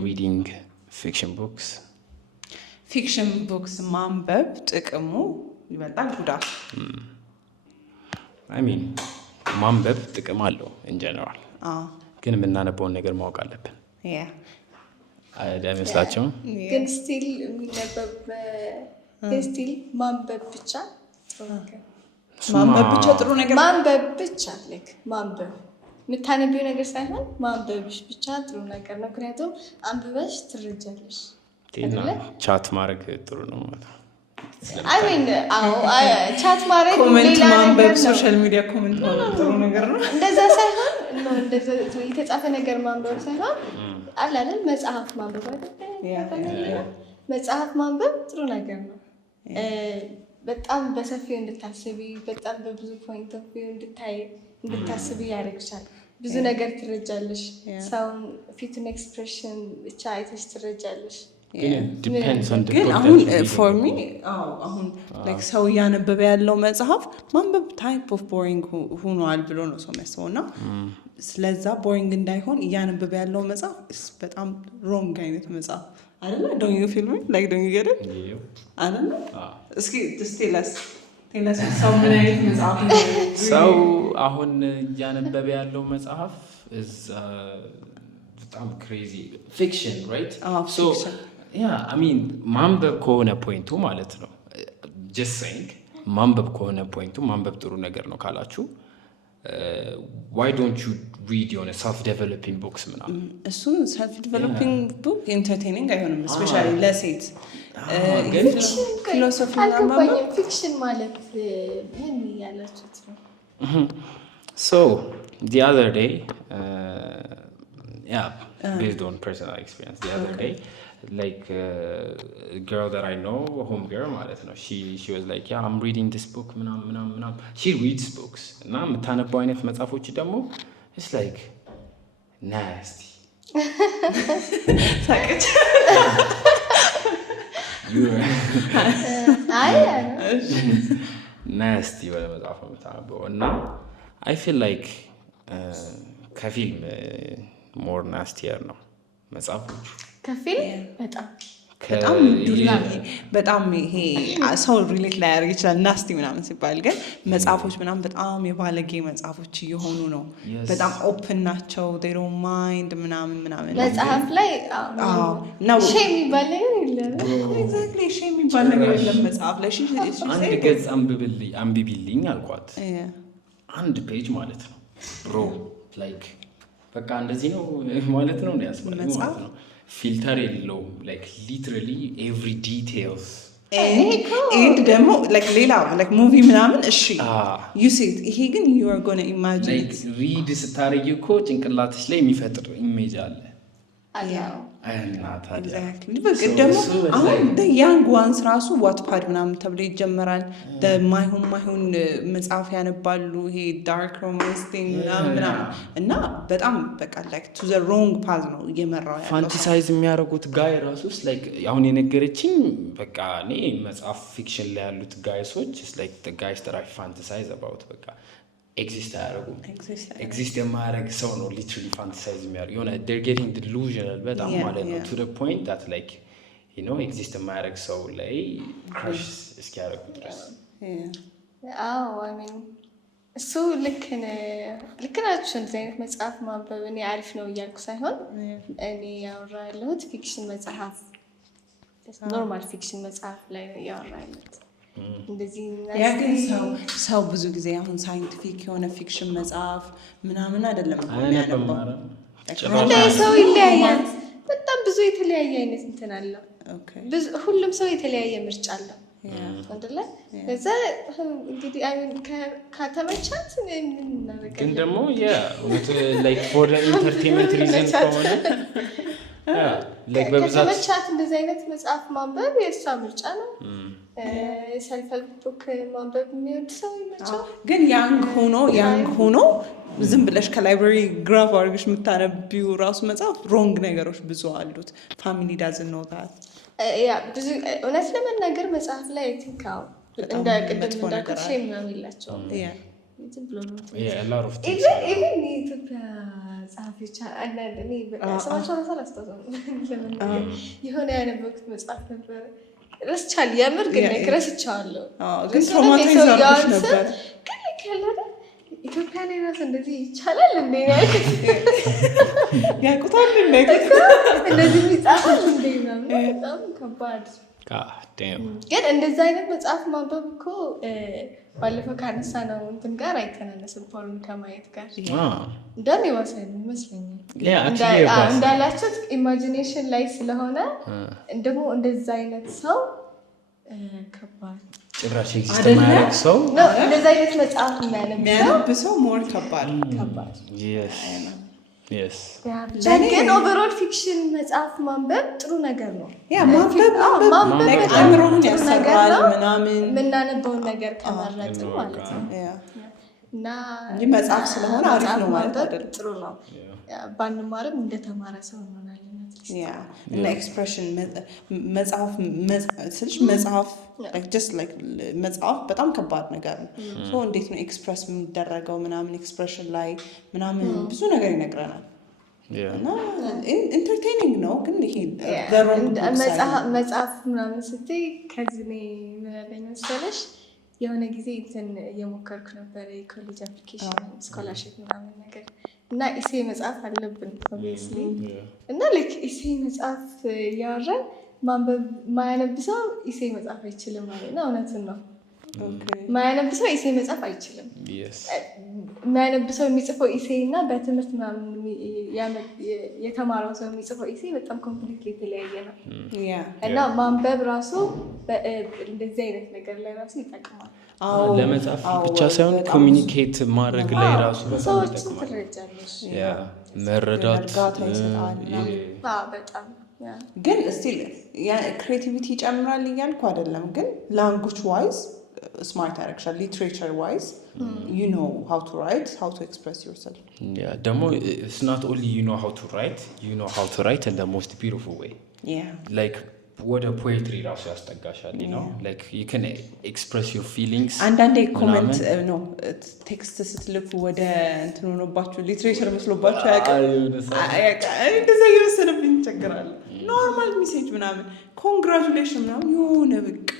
reading fiction books? Fiction books ማንበብ ጥቅሙ ይበልጣል ጉዳት? I mean ማንበብ ጥቅም አለው in general. ግን የምናነበውን ነገር ማወቅ አለብን። አይመስላችሁም? ግን ስቲል የሚነበብ ስቲል ማንበብ ብቻ ጥሩ ነገር ማንበብ ብቻ ልክ ማንበብ የምታነቢው ነገር ሳይሆን ማንበብሽ ብቻ ጥሩ ነገር ነው። ምክንያቱም አንብበሽ ትረጃለሽ። ቻት ማድረግ ጥሩ ነው ማለት ነው። ቻት ማድረግ ኮሜንት ማንበብ ሶሻል ሚዲያ ኮሜንት ማንበብ ጥሩ ነገር ነው። እንደዛ ሳይሆን የተጻፈ ነገር ማንበብ ሳይሆን አለ አይደል መጽሐፍ ማንበብ አይደል? መጽሐፍ ማንበብ ጥሩ ነገር ነው። በጣም በሰፊው እንድታስቢ በጣም በብዙ ፖይንት ኦፍ ቪው እንድታስቢ ያደርግሻል። ብዙ ነገር ትረጃለሽ። ሰውን ፊቱን ኤክስፕሬሽን ብቻ አይተሽ ትረጃለሽ። ግን አሁን ፎር ሚ አሁን ላይክ ሰው እያነበበ ያለው መጽሐፍ ማንበብ ታይፕ ኦፍ ቦሪንግ ሆኗል ብሎ ነው ሰው የሚያስበው እና ስለዛ ቦሪንግ እንዳይሆን እያነበበ ያለው መጽሐፍ በጣም ሮንግ አይነት መጽሐፍ አይደለ? ዶንት ዩ ፊል ሚ ላይክ ዶንት ዩ ጌት ኢት አይደለ? እስኪ ቴለስ ሰው ምን አይነት መጽሐፍ ሰው አሁን እያነበበ ያለው መጽሐፍ በጣም ክሬዚ ፊክሽን ራይት? ሶ ያ አይ ሚን ማንበብ ከሆነ ፖይንቱ ማለት ነው ጀስት ሴይንግ ማንበብ ከሆነ ፖይንቱ ማንበብ ጥሩ ነገር ነው ካላችሁ why don't you read የሆነ self developing books ምናምን? እሱ self developing book entertaining አይሆንም ስፔሻሊ ለሴት ግን ፊሎሶፊ አልገባኝም። ፊክሽን ማለት ምን ያላችሁት ነው? So the other day based on personal experience the other day like a girl that I know home girl ማለት ነው she was like yeah I'm reading this book ምናምን she reads books እና የምታነበው አይነት መጽሐፎች ደግሞ it's like nasty ሳቀች nasty ወደ መጽሐፍ የምታነበው እና I feel like ከፊልም more nastier ነው መጽሐፎቹ ከፊልም በጣም ይሄ ሰው ሪሌት ላይ ያደርግ ይችላል ናስቲ ምናምን ሲባል ግን መጽሐፎች ምናምን በጣም የባለጌ መጽሐፎች እየሆኑ ነው። በጣም ኦፕን ናቸው they don't mind ምናምን መጽሐፍ ላይ ሼም የሚባል ነገር የለም። ኤግዛክትሊ ሼም የሚባል ነገር የለም መጽሐፍ ላይ። አንድ ገጽ አንብቢልኝ አልኳት አንድ ፔጅ ማለት ነው ብሮ ላይክ በቃ እንደዚህ ነው ማለት ነው ያስፈልግ ማለት ነው። ፊልተር የለውም like literally every details and ደግሞ like ሌላ like movie ምናምን እሺ you see ይሄ ግን you are going to imagine like read ስታረጊ እኮ ጭንቅላትሽ ላይ የሚፈጥር ኢሜጅ አለ አያው exactly ደግሞ አሁን the young ones ራሱ ዋትፓድ ምናምን ተብሎ ይጀመራል ማይሆን መጽሐፍ ያነባሉ ይሄ dark romance thing ምናምን እና በጣም በቃ like to the wrong path ነው እየመራው ያለው ፋንታሳይዝ የሚያደርጉት ጋይ ራሱስ like አሁን የነገረችኝ በቃ እኔ መጽሐፍ ፊክሽን ላይ ያሉት ጋይሶች is like the guys that I fantasize about በቃ ኤግዚስት አያደርጉም ኤግዚስት የማያደርግ ሰው ነው ሊትራሊ ፋንታሳይዝ የሚያደርግ የሆነ they're getting delusional በጣም ማለት ነው to the point that like you know ኤግዚስት የማያደርግ ሰው ላይ ክራሽ እስኪያደርጉ ድረስ I mean እሱ ልክ ናችሁ። እንደዚህ አይነት መጽሐፍ ማንበብ እኔ አሪፍ ነው እያልኩ ሳይሆን እኔ ያወራ ያለሁት ፊክሽን መጽሐፍ ኖርማል ፊክሽን መጽሐፍ ላይ ነው ያወራ ያለሁት። እንደዚህ ያገኝ ሰው ብዙ ጊዜ አሁን ሳይንቲፊክ የሆነ ፊክሽን መጽሐፍ ምናምን አይደለም የሚያነበው ሰው ይለያያል። በጣም ብዙ የተለያየ አይነት እንትን አለው። ሁሉም ሰው የተለያየ ምርጫ አለው አይደለ? ከዛ እንግዲህ ከተመቻት ምን እናደርጋለን? ግን ደግሞ like for the entertainment reason ከሆነ ከተመቻት እንደዚህ አይነት መጽሐፍ ማንበብ የእሷ ምርጫ ነው። ሰልፍ ሄልፕ ቡክ ማንበብ የሚወድ ሰው ይመቻል። ግን ያንግ ሆኖ ዝም ብለሽ ከላይብራሪ ግራፍ አድርገሽ የምታነቢው ራሱ መጽሐፍ ሮንግ ነገሮች ብዙ አሉት። ፋሚሊ ዳዝንት ኖው ዛት ብዙ እውነት ለመናገር መጽሐፍ ላይ ቲንክ እንደ ቅድም እንዳልኩት ሼም ምናምን የላቸውም። ኢቨን የኢትዮጵያ መጽሐፍ ይቻላል አንዳንድ እኔ በቃ ስማቸው ራሱ አላስታውሰውም የሆነ ያነበብኩት መጽሐፍ ነበር ረስቻለሁ የምር ግን ረስቻለሁ ግን ትራውማታይዝ አድርጎሽ ነበር ግን ከለለ ኢትዮጵያ ላይ ራሱ እንደዚህ ይቻላል እንዴ ያውቁታል እንዴ እንደዚህ ይጻፋል እንዴ ነው በጣም ከባድ ግን እንደዛ አይነት መጽሐፍ ማንበብ እኮ ባለፈው ካነሳ ነው እንትን ጋር አይተናነስም ፖርን ከማየት ጋር እንደም ይወሰን ይመስለኛል እንዳላችሁት ኢማጂኔሽን ላይ ስለሆነ ደግሞ እንደዛ አይነት ሰው ከባድ ጭራሽ ኤግዚስት ማያደርግ ሰው እንደዛ አይነት መጽሐፍ የሚያነብ ሰው ሞር ከባድ ግን ኦቨርኦል ፊክሽን መጽሐፍ ማንበብ ጥሩ ነገር ነው ማንበብ አእምሮህን ያሰራል ምናምን የምናነበውን ነገር ከመረጥን ማለት ነው እና መጽሐፍ ስለሆነ አሪፍ ነው ማለት አይደለም ጥሩ ነው ባንማርም እንደተማረ ሰው እንሆናለን እና ኤክስፕሬሽን መጽሐፍ መጽሐፍ በጣም ከባድ ነገር ነው እንዴት ነው ኤክስፕሬስ የሚደረገው ምናምን ኤክስፕሬሽን ላይ ምናምን ብዙ ነገር ይነግረናል እና ኢንተርቴኒንግ ነው ግን ይሄ መጽሐፍ ምናምን ስትይ ከዚህ ምን ያለኝ መሰለሽ የሆነ ጊዜ እንትን እየሞከርኩ ነበር የኮሌጅ አፕሊኬሽን ስኮላርሽፕ ምናምን ነገር እና ኢሴ መጽሐፍ አለብን ኦብቪየስሊ እና ላይክ ኢሴ መጽሐፍ ያወራን ማንበብ ማያነብ ሰው ኢሴ መጽሐፍ አይችልም ማለት ነው እውነቱን ነው ማያነብ ሰው ኢሴ መጽሐፍ አይችልም ማያነብ ሰው የሚጽፈው ኢሴ እና በትምህርት ምናምን የተማረው ሰው የሚጽፈው ኢሴ በጣም ኮምፕሊትሊ የተለያየ ነው እና ማንበብ ራሱ እንደዚህ አይነት ነገር ላይ ራሱ ይጠቅማል ለመጻፍ ብቻ ሳይሆን ኮሚኒኬት ማድረግ ላይ ራሱ በጣም ይጠቅማል መረዳት በጣም ግን ስቲል ክሬቲቪቲ ይጨምራል እያልኩ አይደለም ግን ላንጉጅ ዋይዝ smart ያደርግሻል literature wise you know how to write how to express yourself ደግሞ it's not only you know how to write in the most beautiful way like ወደ poetry ራሱ ያስጠጋሻል you know like you can express your feelings አንዳንዴ ኮሜንት ነው ቴክስት ስትልኩ ወደ እንትን ሆኖባችሁ ሊትሬቸር መስሎባችሁ ያውቃል እንደዛ እየወሰደብኝ ይቸግራል ኖርማል ሜሴጅ ምናምን ኮንግራቹሌሽን ምናምን የሆነ በቃ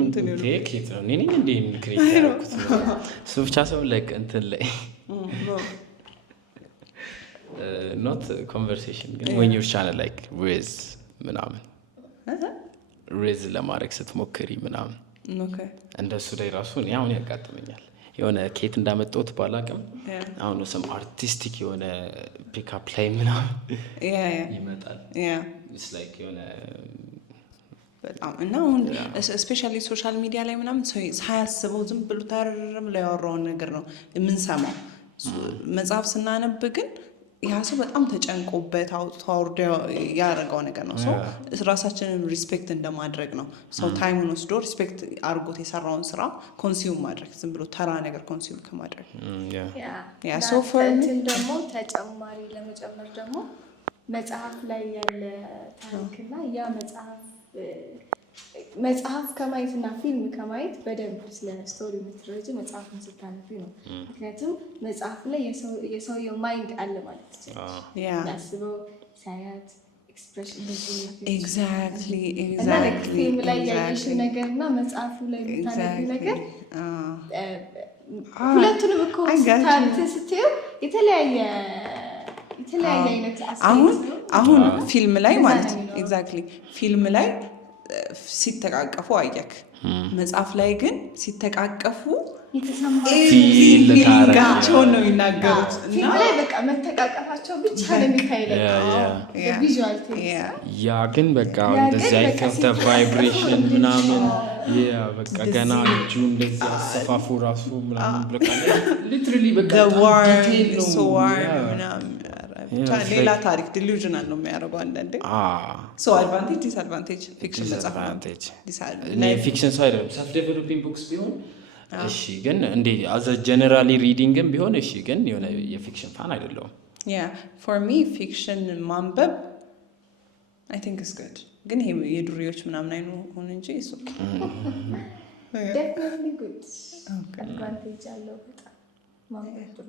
እንትን ነው ቴክት ነው እኔ እንዴ ክሬት ያደረኩት እሱ ብቻ ሰው like እንትን ላይ not conversation ግን when you're trying like with ምናምን ሬዝ ለማድረግ ስትሞክሪ ምናምን እንደሱ ላይ ራሱ እኔ አሁን ያጋጥመኛል የሆነ ኬት እንዳመጣሁት ባላቅም አሁን ነው ሰም አርቲስቲክ የሆነ ፒክአፕ ላይ ምናምን ይመጣል it's like የሆነ በጣም እና አሁን ስፔሻሊ ሶሻል ሚዲያ ላይ ምናምን ሳያስበው ዝም ብሎ ታረረም ላይ ያወራውን ነገር ነው የምንሰማው መጽሐፍ ስናነብ ግን ያ ሰው በጣም ተጨንቆበት አውርዶ ያደረገው ነገር ነው ሰው ራሳችንን ሪስፔክት እንደማድረግ ነው ሰው ታይሙን ወስዶ ሪስፔክት አድርጎት የሰራውን ስራ ኮንሱም ማድረግ ዝም ብሎ ተራ ነገር ኮንሱም ከማድረግ ያ ሶ ፈርትን ደግሞ ተጨማሪ ለመጨመር ደግሞ መጽሐፍ ላይ ያለ ታሪክና ያ መጽሐፍ ከማየትና ፊልም ከማየት በደንብ ስለ ስቶሪ የምትረጂ መጽሐፍን ስታነቢ ነው ምክንያቱም መጽሐፍ ላይ የሰውየው ማይንድ አለ ማለት ነው ያስበው ሳያት ኤክስፕሬሽን ኤግዛክትሊ ፊልም ላይ ያየሽው ነገርና መጽሐፉ ላይ የምታነቢው ነገር ሁለቱንም እኮ ስትዩ የተለያየ አይነት አሁን ፊልም ላይ ማለት ኤግዛክትሊ ፊልም ላይ ሲተቃቀፉ አየክ መጽሐፍ ላይ ግን ሲተቃቀፉ ፊልጋቸው ነው ይናገሩት እና ላይ በቃ መተቃቀፋቸው ብቻ ነው የሚታየው ቪዥዋል ያ ግን በቃ እንደዚህ አይነት ቫይብሬሽን ምናምን ያ በቃ ገና እጁ እንደዚህ አሰፋፉ ራሱ ምናምን በቃ ሊትራሊ በቃ ምናምን ሌላ ታሪክ ዲሉዥናል ነው የሚያደርገው አንዳንዴ ሶ አድቫንቴጅ ዲስአድቫንቴጅ ፊክሽን መጽሐፍ ፊክሽን ሳይድ ሰልፍ ዴቨሎፒንግ ቡክስ ቢሆን እሺ ግን እንዴ አዘ ጀነራሊ ሪዲንግም ቢሆን እሺ ግን የሆነ የፊክሽን ፋን አይደለሁም ፎር ሚ ፊክሽን ማንበብ አይ ቲንክ ኢዝ ጉድ ግን ይሄ የዱሪዎች ምናምን አይሆን እንጂ እሱ definitely good advantage አለው በጣም ማንበብ